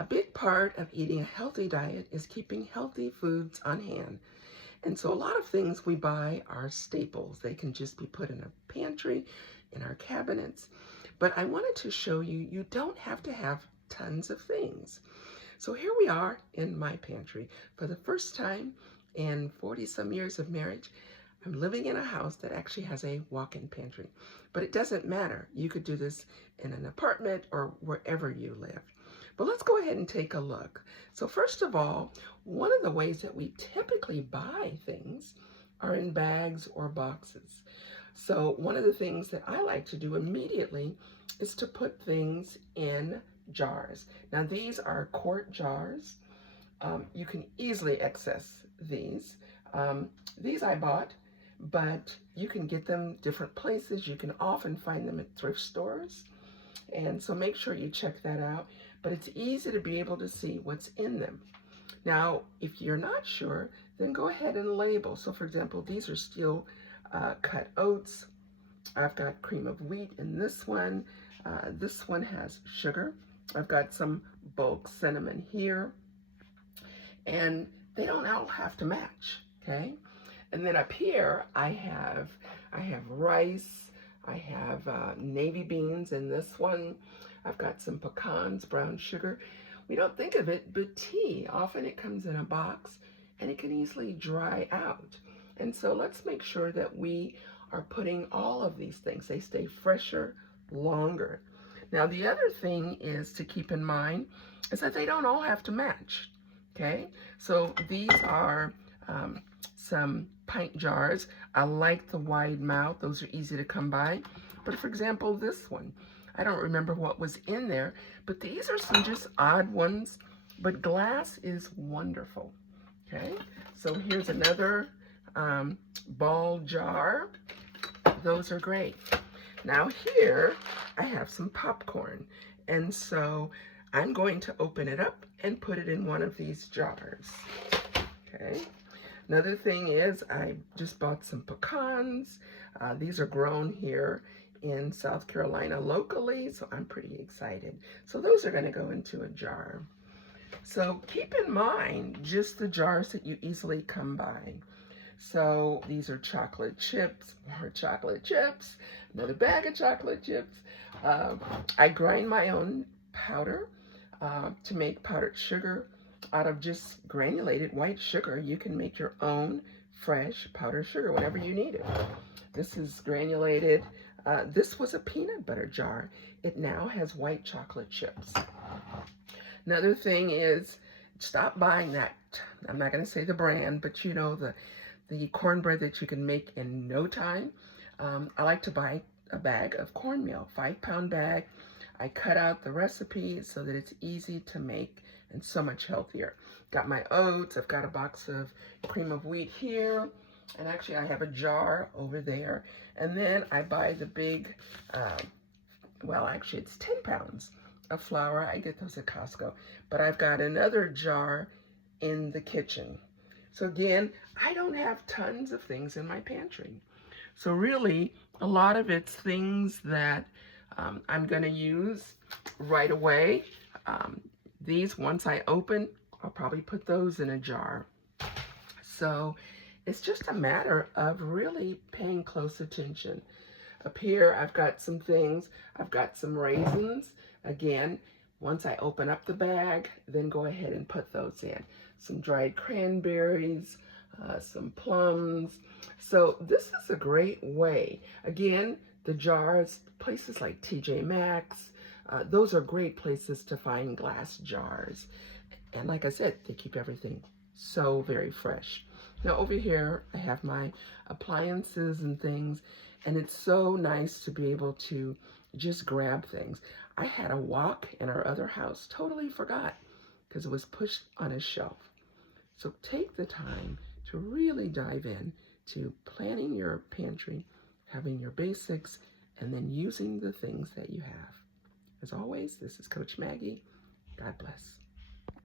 A big part of eating a healthy diet is keeping healthy foods on hand. And so a lot of things we buy are staples. They can just be put in a pantry, in our cabinets. But I wanted to show you, you don't have to have tons of things. So here we are in my pantry. For the first time in 40 some years of marriage, I'm living in a house that actually has a walk-in pantry. But it doesn't matter. You could do this in an apartment or wherever you live. But let's go ahead and take a look. So first of all, one of the ways that we typically buy things are in bags or boxes. So one of the things that I like to do immediately is to put things in jars. Now these are quart jars. You can easily access these. These I bought, but you can get them different places. You can often find them at thrift stores. And so make sure you check that out. But it's easy to be able to see what's in them. Now, if you're not sure, then go ahead and label. So for example, these are steel cut oats. I've got cream of wheat in this one. This one has sugar. I've got some bulk cinnamon here. And they don't all have to match, okay? And then up here, I have rice. I have navy beans in this one. I've got some pecans, brown sugar. We don't think of it, but tea, often it comes in a box and it can easily dry out. And so let's make sure that we are putting all of these things. They stay fresher longer. Now, the other thing is to keep in mind is that they don't all have to match, okay? So these are some pint jars. I like the wide mouth. Those are easy to come by. But for example, this one, I don't remember what was in there, but these are some just odd ones, but glass is wonderful, okay? So here's another ball jar. Those are great. Now here, I have some popcorn, and so I'm going to open it up and put it in one of these jars, okay? Another thing is I just bought some pecans. These are grown here in South Carolina locally, so I'm pretty excited. So those are gonna go into a jar. So keep in mind just the jars that you easily come by. So these are chocolate chips, more chocolate chips, another bag of chocolate chips. I grind my own powder to make powdered sugar. Out of just granulated white sugar, you can make your own fresh powdered sugar whenever you need it. This is granulated. This was a peanut butter jar. It now has white chocolate chips. Another thing is, stop buying that, I'm not going to say the brand, but you know, the cornbread that you can make in no time. I like to buy a bag of cornmeal, 5-pound bag. I cut out the recipe so that it's easy to make and so much healthier. Got my oats. I've got a box of cream of wheat here. And actually I have a jar over there. And then I buy the big, well, actually it's 10 pounds of flour. I get those at Costco. But I've got another jar in the kitchen. So again, I don't have tons of things in my pantry. So really, a lot of it's things that I'm gonna use right away. These, once I open, I'll probably put those in a jar. So it's just a matter of really paying close attention. Up here, I've got some things. I've got some raisins. Again, once I open up the bag, then go ahead and put those in. Some dried cranberries, some plums. So this is a great way. Again, the jars, places like TJ Maxx, those are great places to find glass jars. And like I said, they keep everything so very fresh. Now over here, I have my appliances and things, and it's so nice to be able to just grab things. I had a wok in our other house, totally forgot, because it was pushed on a shelf. So take the time to really dive in to planning your pantry, having your basics, and then using the things that you have. As always, this is Coach Maggie. God bless.